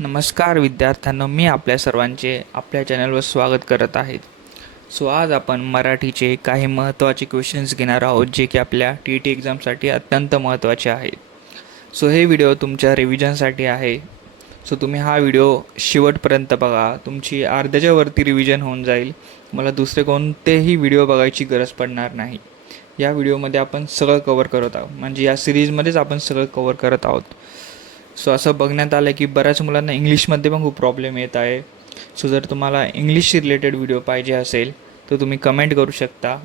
नमस्कार विद्यार्थ्यांनो, मी आपल्या सर्वांचे आपल्या चॅनलवर स्वागत करत आहे. आज आपण मराठीचे काही महत्त्वाचे क्वेश्चन्स घेणार आहोत, जे की आपल्या TET एक्झामसाठी अत्यंत महत्त्वाचे आहेत. हे व्हिडिओ तुमच्या रिव्हिजनसाठी आहे. तुम्ही हा व्हिडिओ शेवटपर्यंत बघा. तुमची अर्ध्याच्या वरती रिव्हिजन होऊन जाईल. मला दुसरे कोणतेही व्हिडिओ बघायची गरज पडणार नाही. या व्हिडिओमध्ये आपण सगळं कवर करत आहोत, म्हणजे या सिरीजमध्येच आपण सगळं कवर करत आहोत. असं बघण्यात आलं की बऱ्याच मुलांना इंग्लिशमध्ये पण खूप प्रॉब्लेम येत आहे. जर तुम्हाला इंग्लिशशी रिलेटेड व्हिडिओ पाहिजे असेल तर तुम्ही कमेंट करू शकता.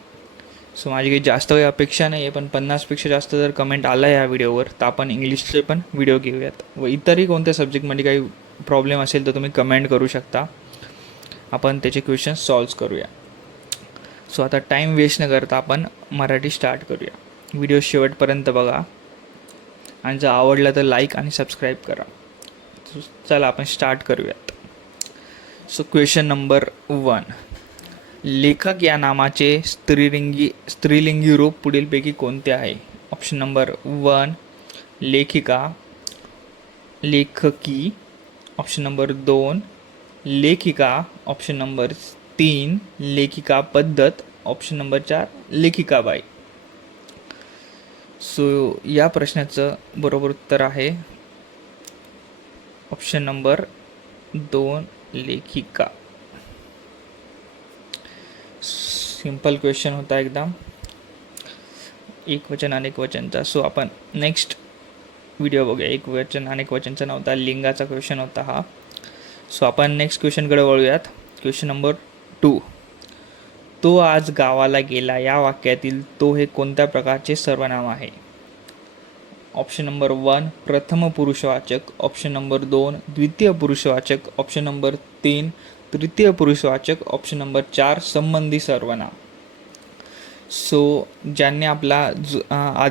माझी काही जास्त काही अपेक्षा नाही आहे, पण 50पेक्षा जास्त जर कमेंट आला या व्हिडिओवर तर आपण इंग्लिशचे पण व्हिडिओ घेऊयात. व इतरही कोणत्या सब्जेक्टमध्ये काही प्रॉब्लेम असेल तर तुम्ही कमेंट करू शकता. आपण त्याचे क्वेश्चन सॉल्व्ह करूया. आता टाईम वेस्ट न करता आपण मराठी स्टार्ट करूया. व्हिडिओ शेवटपर्यंत बघा आणि जर आवडलं तर लाईक आणि सबस्क्राईब करा. चला आपण स्टार्ट करूयात. Question number 1. लेखक या नामाचे स्त्रीलिंगी रूप पुढीलपैकी कोणते आहे? ऑप्शन नंबर 1 लेखिका, लेखकी. ऑप्शन नंबर 2 लेखिका. ऑप्शन नंबर 3 लेखिका पद्धत. Option number 4 लेखिकाबाई. या प्रश्नाचं बरोबर उत्तर आहे ऑप्शन नंबर 2 लेखिका. सिंपल क्वेश्चन होता एकदम, एक वचन अनेक वचनचा. आपण नेक्स्ट व्हिडिओ बघूया. एक वचन अनेक वचनचा नव्हता, लिंगाचा क्वेश्चन होता हा. आपण नेक्स्ट क्वेश्चनकडे वळूयात. Question number 2. तो आज गावाला गेला या वाक्यातील तो हे कोणत्या प्रकारचे सर्वनाम आहे? ऑप्शन नंबर 1 प्रथम पुरुषवाचक. ऑप्शन नंबर 2 द्वितीय पुरुषवाचक. ऑप्शन नंबर 3 तृतीय पुरुषवाचक. ऑप्शन नंबर 4 संबंधी सर्वनाम. ज्यांनी आपला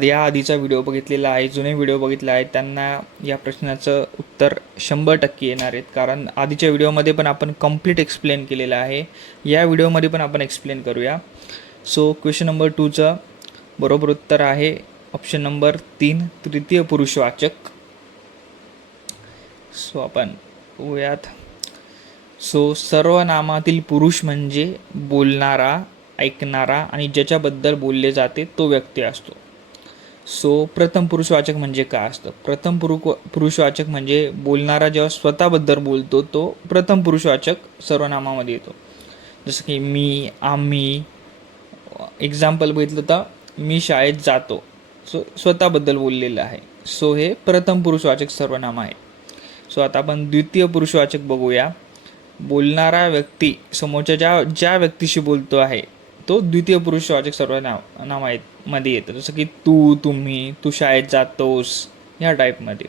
या आधीचा व्हिडिओ बघितलेला आहे, जुने व्हिडिओ बघितले आहेत, त्यांना या प्रश्नाचं उत्तर 100% येणार आहेत. कारण आधीच्या व्हिडिओमध्ये पण आपण कंप्लीट एक्सप्लेन केलेलं आहे. या व्हिडिओमध्ये पण आपण एक्सप्लेन करूया. क्वेश्चन नंबर 2चं बरोबर उत्तर आहे ऑप्शन नंबर 3 तृतीय पुरुषवाचक. आपण बघूयात. सर्वनामातील पुरुष म्हणजे बोलणारा, ऐकणारा आणि ज्याच्याबद्दल बोलले जाते तो व्यक्ती असतो. प्रथम पुरुषवाचक म्हणजे काय असतं? प्रथम पुरुषवाचक म्हणजे बोलणारा जेव्हा स्वतःबद्दल बोलतो तो प्रथम पुरुषवाचक सर्वनामामध्ये येतो. जसं की मी, आम्ही. एक्झाम्पल बघितलं तर मी शाळेत जातो. स्वतःबद्दल बोललेलं आहे. हे प्रथम पुरुषवाचक सर्वनाम आहे. आता आपण द्वितीय पुरुषवाचक बघूया. बोलणारा व्यक्ती समोरच्या ज्या व्यक्तीशी बोलतो आहे तो द्वितीय पुरुषवाचक सर्वनाम मध्ये येतं. जसं की तू, तुम्ही, तू शाळेत जातोस, ह्या टाईपमध्ये.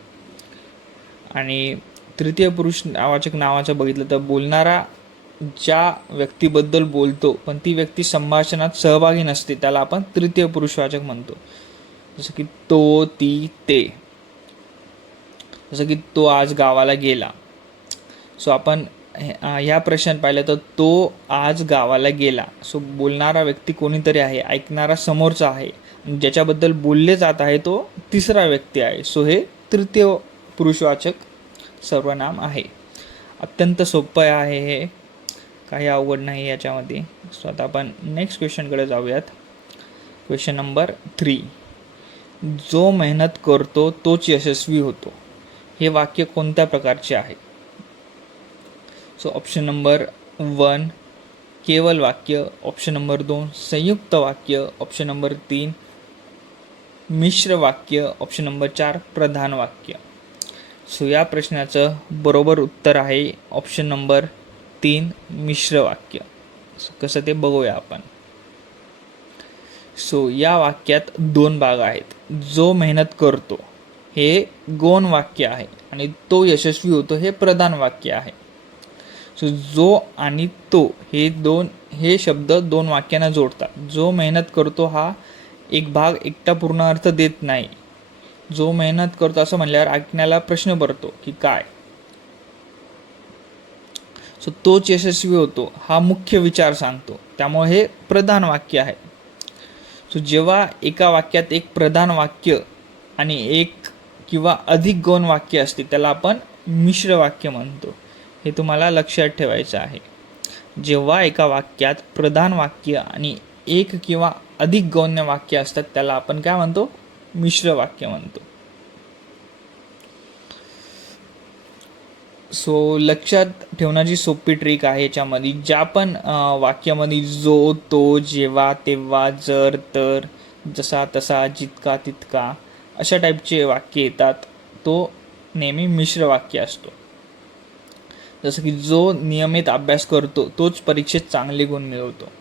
आणि तृतीय पुरुषवाचक नावाचं बघितलं तर बोलणारा ज्या व्यक्तीबद्दल बोलतो पण ती व्यक्ती संभाषणात सहभागी नसते त्याला आपण तृतीय पुरुषवाचक म्हणतो. जसं की तो, ती, ते. जसं की तो आज गावाला गेला. आपण ह्या प्रश्न पाहिलं तर तो आज गावाला गेला. बोलणारा व्यक्ती कोणीतरी आहे, ऐकणारा समोरचा आहे, ज्याच्याबद्दल बोलले जात आहे तो तिसरा व्यक्ती आहे. हे तृतीय पुरुषवाचक सर्वनाम आहे. अत्यंत सोपं आहे हे, काही अवघड नाही याच्यामध्ये. आता आपण नेक्स्ट क्वेश्चनकडे जाऊयात. Question number 3. जो मेहनत करतो तोच यशस्वी होतो. हे वाक्य कोणत्या प्रकारचे आहे? ऑप्शन नंबर 1 केवल वाक्य. ऑप्शन नंबर 2 संयुक्त वाक्य. ऑप्शन नंबर 3 मिश्र वाक्य. ऑप्शन नंबर 4 प्रधान वाक्य. या प्रश्नाचं बरोबर उत्तर आहे ऑप्शन नंबर 3 मिश्र वाक्य. कसं ते बघूया आपण. या वाक्यात 2 भाग आहेत. जो मेहनत करतो हे गौण वाक्य आहे आणि तो यशस्वी होतो हे प्रधान वाक्य आहे. जो आणि तो हे शब्द 2 वाक्यांना जोडतात. जो मेहनत करतो हा एक भाग एकटा पूर्ण अर्थ देत नाही. जो मेहनत करतो असं म्हणल्यावर ऐकण्याला प्रश्न पडतो की काय. तोच यशस्वी होतो हा मुख्य विचार सांगतो, त्यामुळे हे प्रधान वाक्य आहे. जेव्हा एका वाक्यात एक प्रधान वाक्य आणि एक किंवा अधिक गौण वाक्य असते त्याला आपण मिश्र वाक्य म्हणतो. हे तुम्हाला लक्षात ठेवायचं आहे. जेव्हा एका वाक्यात प्रधान वाक्य आणि एक किंवा अधिक गौण वाक्य असतात त्याला आपण काय म्हणतो? मिश्र वाक्य म्हणतो. सो लक्षात ठेवण्याची सोपी ट्रिक आहे याच्यामध्ये. ज्या पण वाक्यामध्ये जो, तो, जेव्हा, तेव्हा, जर, तर, जसा, तसा, जितका, तितका अशा टाईपचे वाक्य येतात, तो नेहमी मिश्र वाक्य असतो. जसं की जो नियमित अभ्यास करतो तोच परीक्षेत चांगले गुण मिळवतो.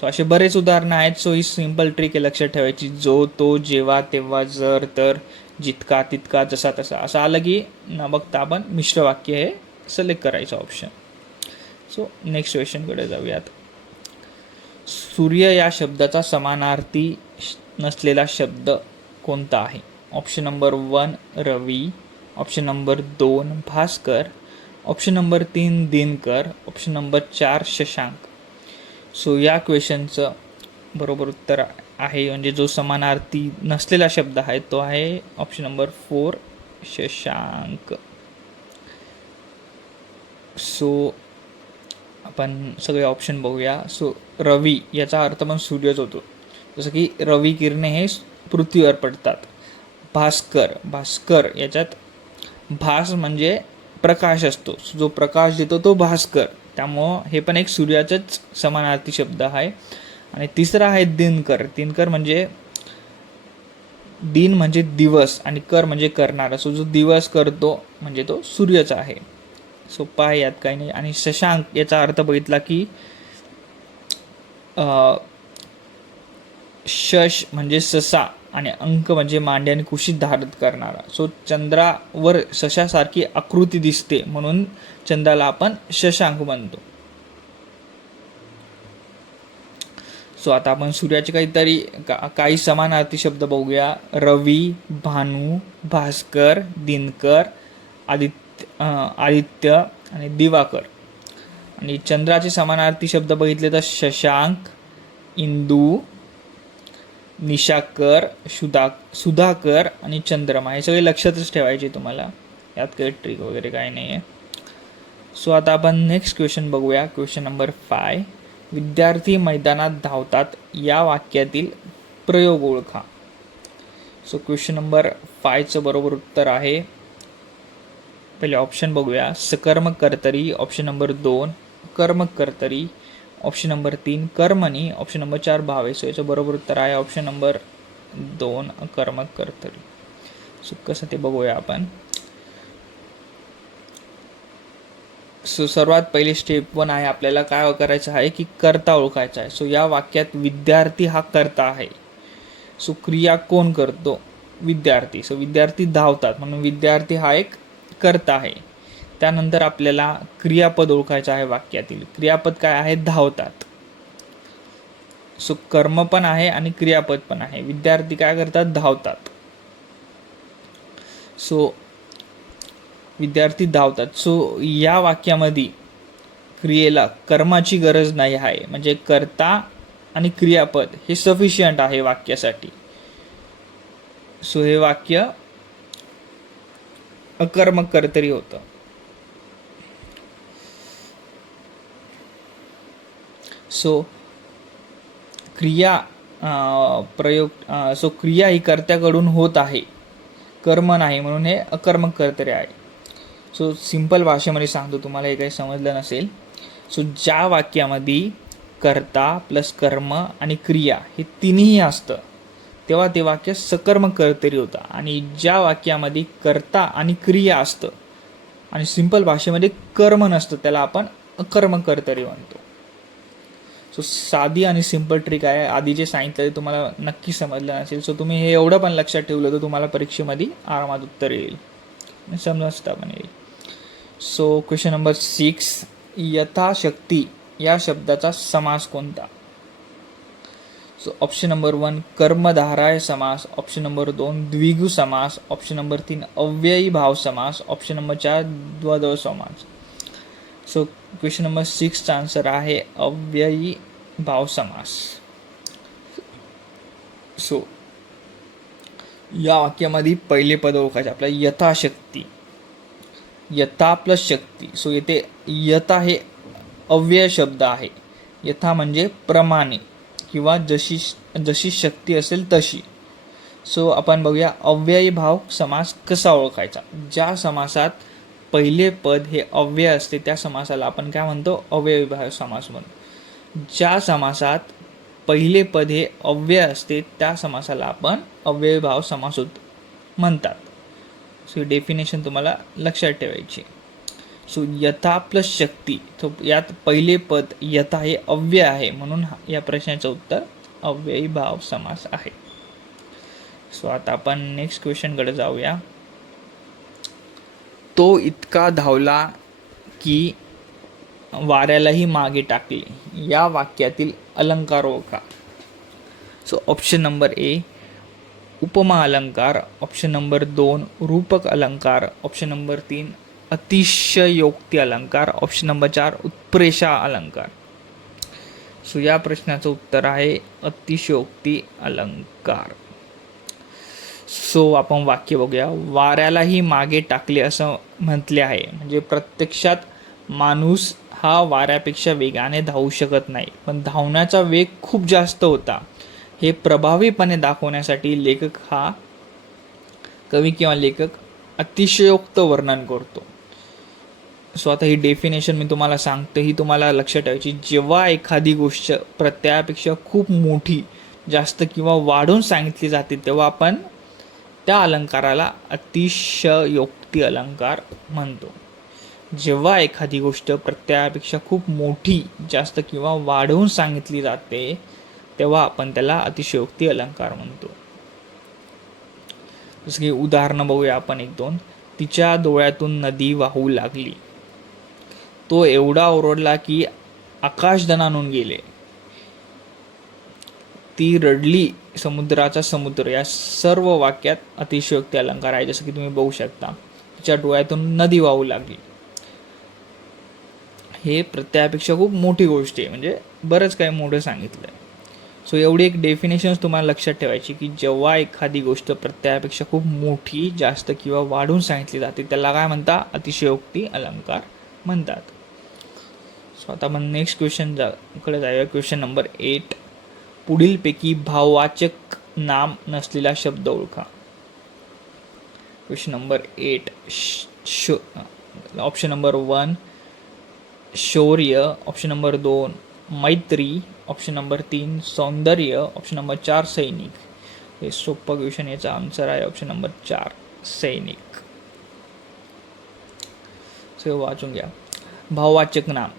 सो असे बरेच उदाहरणं आहेत. सो ही सिंपल ट्रिक आहे लक्षात ठेवायची. जो, तो, जेव्हा, तेव्हा, जर, तर, जितका, तितका, जसा, तसा असं आलं की न बघता आपण मिश्र वाक्य हे सिलेक्ट करायचं ऑप्शन. सो नेक्स्ट क्वेश्चनकडे जाऊयात. सूर्य या शब्दाचा समानार्थी नसलेला शब्द कोणता आहे? ऑप्शन नंबर 1 रवी, ऑप्शन नंबर 2 भास्कर, ऑप्शन नंबर 3 दिनकर, ऑप्शन नंबर 4 शशांक. सो या क्वेश्चनचं बरोबर उत्तर आहे, म्हणजे जो समानार्थी नसलेला शब्द आहे तो आहे ऑप्शन नंबर 4 शशांक. सो आपण सगळे ऑप्शन बघूया. सो रवी याचा अर्थ पण सूर्यच होतो, जसं की रवी किरणे हे पृथ्वीवर पडतात. भास्कर याच्यात भास म्हणजे प्रकाश असतो, जो प्रकाश देतो तो भास्कर, त्यामुळं हे पण एक सूर्याचंच समानार्थी शब्द आहे. आणि तिसरा आहे दिनकर म्हणजे दिन म्हणजे दिवस आणि कर म्हणजे करणारा. सो जो दिवस करतो म्हणजे तो सूर्यच आहे. सोपा आहे, यात काही नाही. आणि शशांक याचा अर्थ बघितला की शश म्हणजे ससा आणि अंक म्हणजे मांडे आणि कुशीत धारण करणारा. सो चंद्रावर सशासारखी आकृती दिसते म्हणून चंद्राला आपण शशांक म्हणतो. सो आता आपण सूर्याचे काही समानार्थी शब्द बघूया. रवी, भानू, भास्कर, दिनकर, आदित्य आणि दिवाकर. आणि चंद्राचे समानार्थी शब्द बघितले तर शशांक, इंदू, निशाकर, सुधाकर आणि चंद्रमा. हे सगळे लक्षातच ठेवायचे तुम्हाला, यात काही ट्रिक वगैरे काही नाही आहे. सो आता आपण नेक्स्ट क्वेश्चन बघूया. Question number 5. विद्यार्थी मैदानात धावतात या वाक्यातील प्रयोग ओळखा. सो क्वेश्चन नंबर 5चं बरोबर उत्तर आहे, पहिले ऑप्शन बघूया. सकर्मक कर्तरी, ऑप्शन नंबर 2 कर्मक कर्तरी, ऑप्शन नंबर 3 कर्मणी, ऑप्शन नंबर 4 भावे. सो याचं बरोबर उत्तर आहे ऑप्शन नंबर 2 कर्मक कर्तरी. सो कसं ते बघूया आपण. सो सर्वात पहिली स्टेप 1 आहे, आपल्याला काय करायचं आहे की कर्ता ओळखायचा आहे. सो या वाक्यात विद्यार्थी हा कर्ता आहे. सो क्रिया कोण करतो? विद्यार्थी. सो विद्यार्थी धावतात म्हणून विद्यार्थी हा एक कर्ता आहे. त्यानंतर आपल्याला क्रियापद ओळखायचं आहे. वाक्यातील क्रियापद काय आहे? धावतात. सो कर्म पण आहे आणि क्रियापद पण आहे. विद्यार्थी काय करतात? धावतात. सो विद्यार्थी धावतात. सो या वाक्यामध्ये क्रियेला कर्माची गरज नाही आहे, म्हणजे कर्ता आणि क्रियापद हे सफिशियंट आहे वाक्यासाठी. सो हे वाक्य अकर्मक कर्तरी होतं. सो क्रिया सो क्रिया ही कर्त्याकडून होत आहे, कर्म नाही, म्हणून हे अकर्मक कर्तरी आहे. सो सिंपल भाषेमध्ये सांगतो तुम्हाला, हे काही समजलं नसेल. सो ज्या वाक्यामध्ये कर्ता प्लस कर्म आणि क्रिया हे तिन्ही असतं तेव्हा ते वाक्य सकर्मक कर्तरी होतं. आणि ज्या वाक्यामध्ये कर्ता आणि क्रिया असतं आणि सिंपल भाषेमध्ये कर्म नसतं त्याला आपण अकर्मक कर्तरी म्हणतो. सो साधी आणि सिंपल ट्रिक आहे. आधी जे सांगितलं ते तुम्हाला नक्की समजलं नसेल. सो तुम्ही हे एवढं पण लक्षात ठेवलं तर तुम्हाला परीक्षेमध्ये आरामात उत्तर येईल, समजता पण येईल. So question number 6. यथाशक्ती या शब्दाचा समास कोणता? सो ऑप्शन नंबर 1 कर्मधाराय समास, ऑप्शन नंबर 2 द्विगु समास, ऑप्शन नंबर 3 अव्ययी भाव समास, ऑप्शन नंबर 4 द्वंद्व समास. सो क्वेश्चन नंबर 6चा आन्सर आहे अव्ययी भाव समास. सो या वाक्यामध्ये पहिले पद ओळखायचे आपल्या, यथाशक्ती. यथा प्लस शक्ती. सो येथे यथा हे अव्यय शब्द आहे. यथा म्हणजे प्रमाणे किंवा जशी जशी शक्ती असेल तशी. सो आपण बघूया अव्ययी भाव समास कसा ओळखायचा. ज्या समासात पहिले पद हे अव्यय असते त्या समासाला आपण काय म्हणतो, अव्ययी भाव समास म्हणतो. ज्या समासात पहिले पद हे अव्यय असते त्या समासाला आपण अव्ययी भाव समास म्हणतात. सो डेफिनेशन तुम्हाला लक्षात ठेवायची. सो यथा प्लस शक्ती, तो यात पहिले पद यथा हे अव्यय आहे म्हणून या प्रश्नाचं उत्तर अव्ययी भाव समास आहे. सो आता आपण नेक्स्ट क्वेश्चनकडे जाऊया. तो इतका धावला की वाऱ्यालाही मागे टाकले. या वाक्यातील अलंकार ओळखा. सो ऑप्शन नंबर ए उपमा अलंकार, ऑप्शन नंबर 2 रूपक अलंकार, ऑप्शन नंबर 3 अतिशयोक्ती अलंकार, ऑप्शन नंबर 4 उत्प्रेषा अलंकार. सो या प्रश्नाचं उत्तर आहे अतिशयोक्ती अलंकार. सो आपण वाक्य बघूया. वाऱ्यालाही मागे टाकले असं म्हटले आहे, म्हणजे प्रत्यक्षात माणूस हा वाऱ्यापेक्षा वेगाने धावू शकत नाही, पण धावण्याचा वेग खूप जास्त होता. हे प्रभावीपणे दाखवण्यासाठी लेखक हा कवी किंवा लेखक अतिशयोक्त वर्णन करतो. सो आता ही डेफिनेशन मी तुम्हाला सांगतो, ही तुम्हाला लक्षात ठेवायची. जेव्हा एखादी गोष्ट प्रत्ययापेक्षा खूप मोठी, जास्त किंवा वाढून सांगितली जाते तेव्हा आपण त्या अलंकाराला अतिशयोक्ती अलंकार म्हणतो. जेव्हा एखादी गोष्ट प्रत्ययापेक्षा खूप मोठी, जास्त किंवा वाढवून सांगितली जाते तेव्हा आपण त्याला अतिशयोक्ती अलंकार म्हणतो. जसं की उदाहरणं बघूया आपण 1-2. तिच्या डोळ्यातून नदी वाहू लागली. तो एवढा ओरडला की आकाशदनानून गेले. ती रडली समुद्राचा समुद्र. या सर्व वाक्यात अतिशयोक्ती अलंकार आहे. जसं की तुम्ही बघू शकता, तिच्या डोळ्यातून नदी वाहू लागली. हे प्रत्ययापेक्षा खूप मोठी गोष्ट आहे, म्हणजे बरंच काही मोठं सांगितलं आहे. सो एवढी एक डेफिनेशन तुम्हाला लक्षात ठेवायची की जेव्हा एखादी गोष्ट प्रत्ययापेक्षा खूप मोठी, जास्त किंवा वाढून सांगितली जाते त्याला काय म्हणतात, अतिशयोक्ती अलंकार म्हणतात. सो आता आपण नेक्स्ट कडे जाऊया. Question number 8. पुढीलपैकी भाववाचक नाम नसलेला शब्द ओळखा. Question number 8. ऑप्शन नंबर 1 शौर्य, ऑप्शन नंबर 2 मैत्री, ऑप्शन नंबर 3 सौंदर्य, ऑप्शन नंबर 4 सैनिक. हे सोपं क्वेश्चन, याचा आन्सर आहे ऑप्शन नंबर 4 सैनिक. सो वाचून घ्या. भाववाचक नाम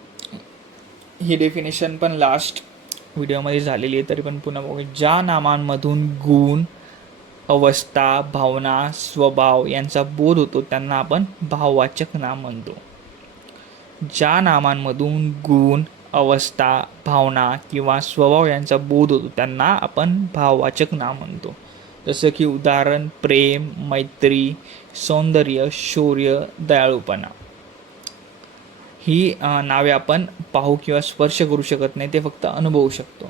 ही डेफिनेशन पण लास्ट व्हिडिओमध्ये झालेली आहे, तरी पण पुन्हा बघूया. ज्या नामांमधून गुण, अवस्था, भावना, स्वभाव यांचा बोध होतो त्यांना आपण भाववाचक नाम म्हणतो. ज्या नामांमधून गुण, अवस्था, भावना किंवा स्वभाव यांचा बोध होतो त्यांना आपण भाववाचक नाम म्हणतो. जसं की उदाहरण प्रेम, मैत्री, सौंदर्य, शौर्य, दयाळूपणा. ही नावे आपण पाहू किंवा स्पर्श करू शकत नाही, ते फक्त अनुभवू शकतो.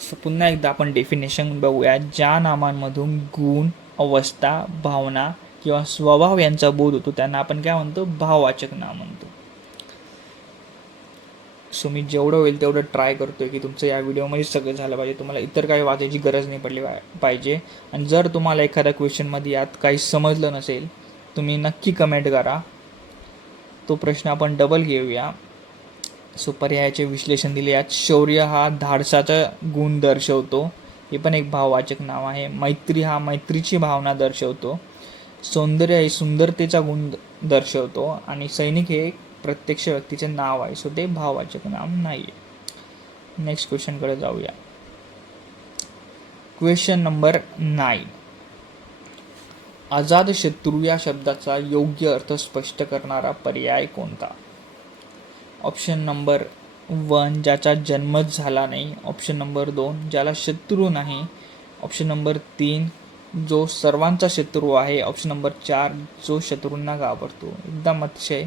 सो पुन्हा एकदा आपण डेफिनेशन बघूया. ज्या नामांमधून गुण, अवस्था, भावना किंवा स्वभाव यांचा बोध होतो त्यांना आपण काय म्हणतो, भाववाचक नाम म्हणतो. सो मी जेवढं होईल तेवढं ट्राय करतोय की तुमचं या व्हिडिओमध्ये सगळं झालं पाहिजे. तुम्हाला इतर काही वाचायची गरज नाही पडली पाहिजे. आणि जर तुम्हाला एखाद्या क्वेश्चनमध्ये यात काही समजलं नसेल तुम्ही नक्की कमेंट करा, तो प्रश्न आपण डबल घेऊया. सो पर्यायाचे विश्लेषण दिले. यात शौर्य हा धाडसाचा गुण दर्शवतो, हे पण एक भाववाचक नाव आहे. मैत्री हा मैत्रीची भावना दर्शवतो. सौंदर्य हे सुंदरतेचा गुण दर्शवतो. आणि सैनिक हे प्रत्यक्ष व्यक्तीचे नाव आहे, सो ते भाववाचक नाम नाही. नेक्स्ट क्वेश्चनकडे जाऊया. Question number 9. अजातशत्रू या शब्दाचा योग्य अर्थ स्पष्ट करणारा पर्याय कोणता. ऑप्शन नंबर 1 ज्याचा जन्मच झाला नाही, ऑप्शन नंबर 2 ज्याला शत्रू नाही, ऑप्शन नंबर 3 जो सर्वांचा शत्रू आहे, ऑप्शन नंबर 4 जो शत्रूंना घाबरतो. एकदम अतिशय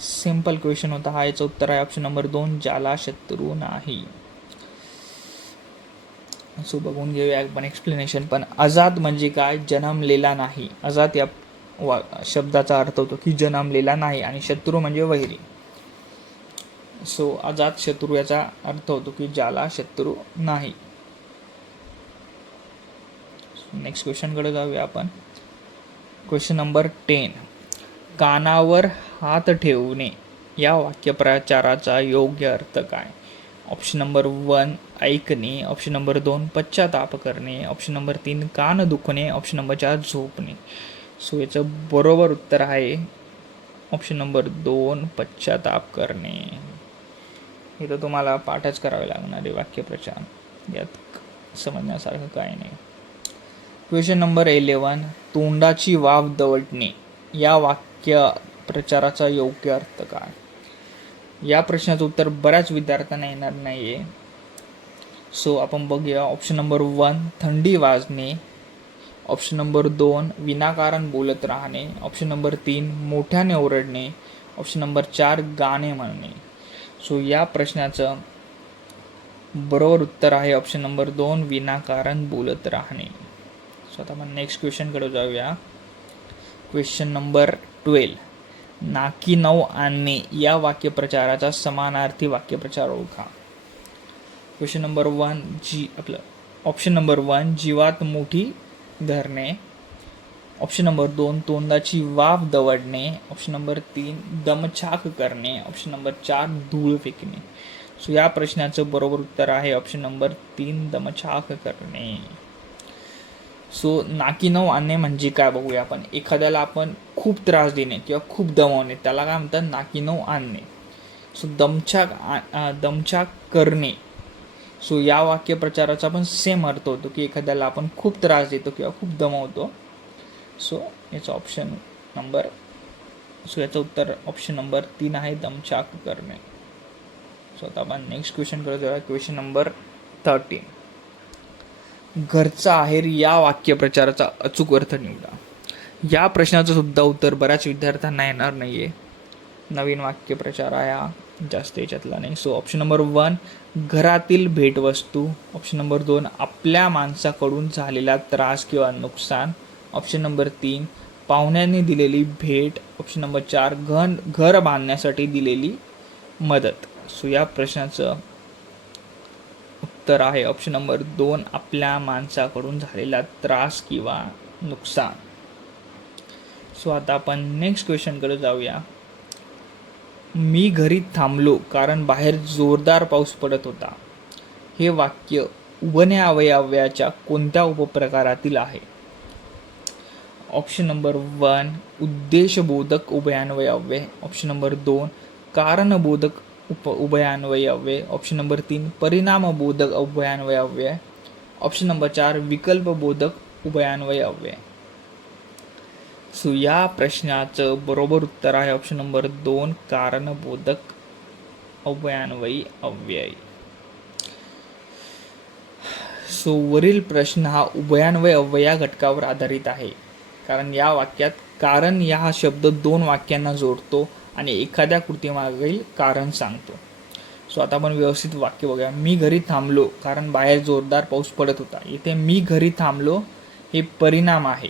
सिंपल क्वेश्चन होता हा. याचं उत्तर आहे ऑप्शन नंबर 2 ज्याला शत्रू नाही. सो बघून घेऊया आपण एक्सप्लेनेशन. पण अजात म्हणजे काय, जन्मलेला नाही. अजात या शब्दाचा अर्थ होतो की जन्मलेला नाही, आणि शत्रू म्हणजे वैरी. सो अजात शत्रू याचा अर्थ होतो की ज्याला शत्रू नाही. नेक्स्ट क्वेश्चनकडे जाऊया आपण. Question number 10. कानावर हात ठेवणे या वाक्यप्रचाराचा योग्य अर्थ काय? ऑप्शन नंबर 1 ऐकणे, ऑप्शन नंबर 2 पश्चाताप करणे, ऑप्शन नंबर 3 कान दुखणे, ऑप्शन नंबर 4 झोपणे. सो याचं बरोबर उत्तर आहे ऑप्शन नंबर 2 पश्चाताप करणे. हे तर तुम्हाला पाठच करावे लागणार आहे वाक्यप्रचार, यात समजण्यासारखं काय नाही. Question number 11. तोंडाची वाफ दवडणे या वाक्य प्रचाराचा योग्य अर्थ काय? या प्रश्नाचं उत्तर बऱ्याच विद्यार्थ्यांना येणार नाही आहे. सो आपण बघूया. ऑप्शन नंबर 1 थंडी वाजणे, ऑप्शन नंबर 2 विनाकारण बोलत राहणे, ऑप्शन नंबर 3 मोठ्याने ओरडणे, ऑप्शन नंबर 4 गाणे म्हणणे. सो या प्रश्नाचं बरोबर उत्तर आहे ऑप्शन नंबर 2 विनाकारण बोलत राहणे. सो आता आपण नेक्स्ट क्वेश्चनकडे जाऊया. Question number 12. नाकी नऊ आणणे या वाक्यप्रचाराचा समानार्थी वाक्यप्रचार ओळखा. क्वेश्चन नंबर 1 ऑप्शन नंबर 1 जीवात मुठी धरणे, ऑप्शन नंबर 2 तोंडाची वाफ दवडणे, ऑप्शन नंबर 3 दमछाक करणे, ऑप्शन नंबर 4 धूळ फेकणे. सो या प्रश्नाचं बरोबर उत्तर आहे ऑप्शन नंबर 3 दमछाक करणे. सो नाकी नऊ आणणे म्हणजे काय बघूया आपण. एखाद्याला आपण खूप त्रास देणे किंवा खूप दमवणे त्याला काय म्हणतात? नाकी नऊ आणणे. सो दमछाक करणे, सो या वाक्यप्रचाराचा पण सेम अर्थ होतो की एखाद्याला आपण खूप त्रास देतो किंवा खूप दमवतो. सो याचा याचं उत्तर ऑप्शन नंबर 3 आहे दमछाक करणे. सो आता आपण नेक्स्ट क्वेश्चन करत जाऊया. Question number 13. घरचा आहेर या वाक्यप्रचाराचा अचूक अर्थ निवडा. या प्रश्नाचं सुद्धा उत्तर बऱ्याच विद्यार्थ्यांना येणार नाही आहे. नवीन वाक्यप्रचार आहे हा, जास्त याच्यातला नाही. सो ऑप्शन नंबर 1 घरातील भेटवस्तू, ऑप्शन नंबर 2 आपल्या माणसाकडून झालेला त्रास किंवा नुकसान, ऑप्शन नंबर 3 पाहुण्यांनी दिलेली भेट, ऑप्शन नंबर 4 घर बांधण्यासाठी दिलेली मदत. सो या प्रश्नाचं उत्तर आहे ऑप्शन नंबर 2 आपल्या माणसाकडून झालेला त्रास किंवा नुकसान. सो आता आपण नेक्स्ट क्वेश्चनकडे जाऊया. मी घरी थांबलो कारण बाहेर जोरदार पाऊस पडत होता. हे वाक्य उभण्या अवयवाच्या कोणत्या उपप्रकारातील आहे? ऑप्शन नंबर 1 उद्देशबोधक उभयान्वयव्यय, ऑप्शन नंबर 2 कारणबोधक उभयान्वयव्यय, ऑप्शन नंबर 3 परिणामबोधक उभयान्वयव्यय, ऑप्शन नंबर 4 विकल्पबोधक उभयान्वयव्यय. सो या प्रश्नाचं बरोबर उत्तर आहे ऑप्शन नंबर 2 कारणबोधक उभयान्वयी अव्यय. सो वरील प्रश्न हा उभयान्वय अव्यया घटकावर आधारित आहे, कारण या वाक्यात कारण या शब्द 2 वाक्यांना जोडतो आणि एखाद्या कृतीमागील कारण सांगतो. सो आता आपण व्यवस्थित वाक्य बघूया. मी घरी थांबलो कारण बाहेर जोरदार पाऊस पडत होता. इथे मी घरी थांबलो हे परिणाम आहे,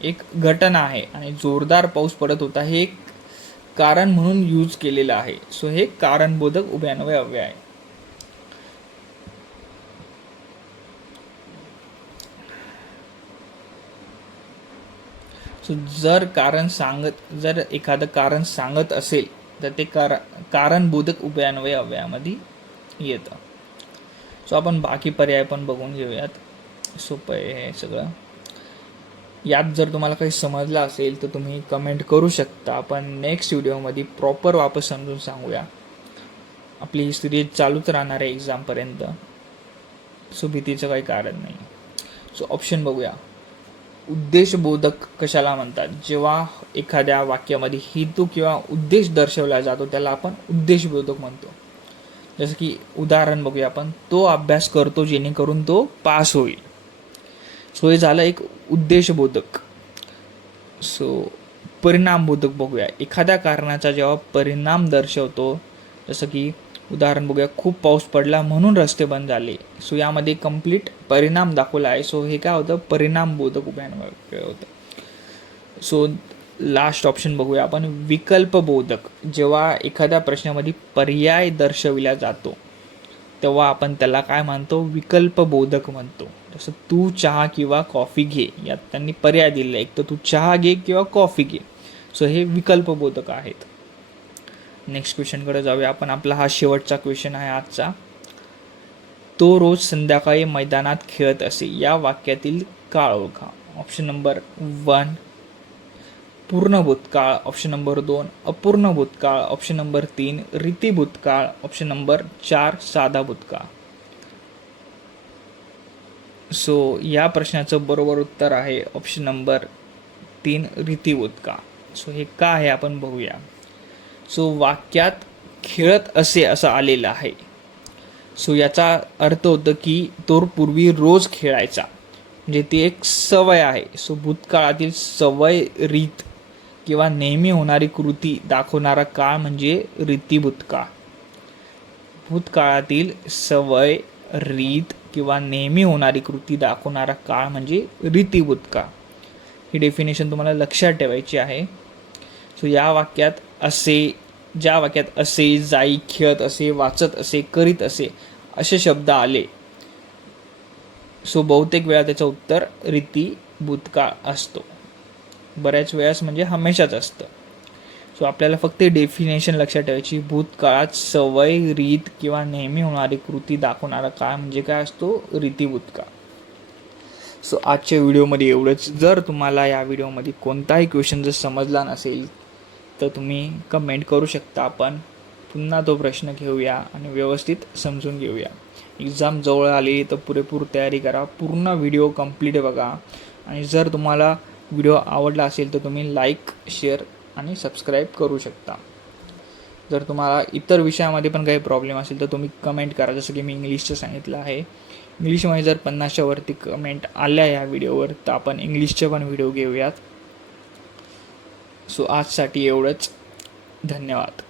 एक घटना आहे, आणि जोरदार पाऊस पडत होता हे एक कारण म्हणून यूज केलेलं आहे. सो हे कारणबोधक उभयान्वय अव्यय आहे. सो जर एखादं कारण सांगत असेल तर ते कारणबोधक उभयान्वय अव्ययामध्ये येतं. सो आपण बाकी पर्याय पण बघून घेऊयात, सोपं आहे हे सगळं. यात जर तुम्हाला काही समजलं असेल तर तुम्ही कमेंट करू शकता. आपण नेक्स्ट व्हिडिओमध्ये प्रॉपर वापस समजून सांगूया. आपली ही सिरीज चालूच राहणार आहे एक्झामपर्यंत, सो भीतीचं काही कारण नाही. सो ऑप्शन बघूया. उद्देशबोधक कशाला म्हणतात? जेव्हा एखाद्या वाक्यामध्ये हेतू किंवा उद्देश दर्शवला जातो त्याला आपण उद्देशबोधक म्हणतो. जसं की उदाहरण बघूया आपण. तो अभ्यास करतो जेणेकरून तो पास होईल. सो हे झालं एक उद्देशबोधक. सो परिणामबोधक बघूया. एखाद्या कारणाचा जेव्हा परिणाम दर्शवतो, जसं की उदाहरण बघूया, खूप पाऊस पडला म्हणून रस्ते बंद झाले. सो यामध्ये कंप्लीट परिणाम दाखवला आहे. सो हे काय होतं? परिणामबोधक उभयान्वय होतं. सो लास्ट ऑप्शन बघूया आपण, विकल्पबोधक. जेव्हा एखाद्या प्रश्नामध्ये पर्याय दर्शविला जातो तेव्हा आपण त्याला काय म्हणतो, विकल्पबोधक म्हणतो. जसं तू चहा किंवा कॉफी घे, यात त्यांनी पर्याय दिले, एक तर तू चहा घे किंवा कॉफी घे. सो हे विकल्पबोधक आहेत. नेक्स्ट क्वेश्चनकडे जाऊया आपण. आपला हा शेवटचा क्वेश्चन आहे आजचा. तो रोज संध्याकाळी मैदानात खेळत असे, या वाक्यातील काळ ओळखा. ऑप्शन नंबर 1 पूर्ण भूतकाळ, ऑप्शन नंबर 2 अपूर्ण भूतकाळ, ऑप्शन नंबर 3 रीती भूतकाळ, ऑप्शन नंबर 4 साधा भूतकाळ. सो या प्रश्नाचं बरोबर उत्तर आहे ऑप्शन नंबर 3 रीती भूतकाळ. सो हे का आहे आपण बघूया. सो वाक्यात खेळत असे असं आलेलं आहे. सो याचा अर्थ होतं की तो पूर्वी रोज खेळायचा, म्हणजे ती एक सवय आहे. सो भूतकाळातील सवय, रीत किंवा नेहमी होणारी कृती दाखवणारा काळ म्हणजे रीती भूतकाळ. भूतकाळातील सवय, रीत किंवा नेहमी होणारी कृती दाखवणारा काळ म्हणजे रीती भूतकाळ. ही डेफिनेशन तुम्हाला लक्षात ठेवायची आहे. सो या वाक्यात असे, ज्या वाक्यात असे, जाई, खेळत असे, वाचत असे, करीत असे असे शब्द आले, सो बहुतेक वेळा त्याचं उत्तर रीती भूतकाळ असतो. बऱ्याच वेळास म्हणजे हमेशाच असतं. सो आपल्याला फक्त डेफिनेशन लक्षात ठेवायची. भूतकाळात सवय, रीत किंवा नेहमी होणारी कृती दाखवणारा काळ म्हणजे काय असतो, रीती भूतकाळ. सो आजच्या व्हिडिओमध्ये एवढंच. जर तुम्हाला या व्हिडिओमध्ये कोणताही क्वेश्चन जर समजला नसेल तर तुम्ही कमेंट करू शकता. आपण पुन्हा तो प्रश्न घेऊया आणि व्यवस्थित समजून घेऊया. एक्झाम जवळ आली तर पुरेपूर तयारी करा. पूर्ण व्हिडिओ कंप्लीट बघा. आणि जर तुम्हाला व्हिडिओ आवडला असेल तर तुम्ही लाईक, शेअर आणि सबस्क्राईब करू शकता. जर तुम्हाला इतर विषयामध्ये पण काही प्रॉब्लेम असेल तर तुम्ही कमेंट करा. जसं की मी इंग्लिशचं सांगितलं आहे. इंग्लिशमध्ये जर 50च्या वरती कमेंट आल्या या व्हिडिओवर तर आपण इंग्लिशचे पण व्हिडिओ घेऊयात. सो आजसाठी एवढंच. धन्यवाद.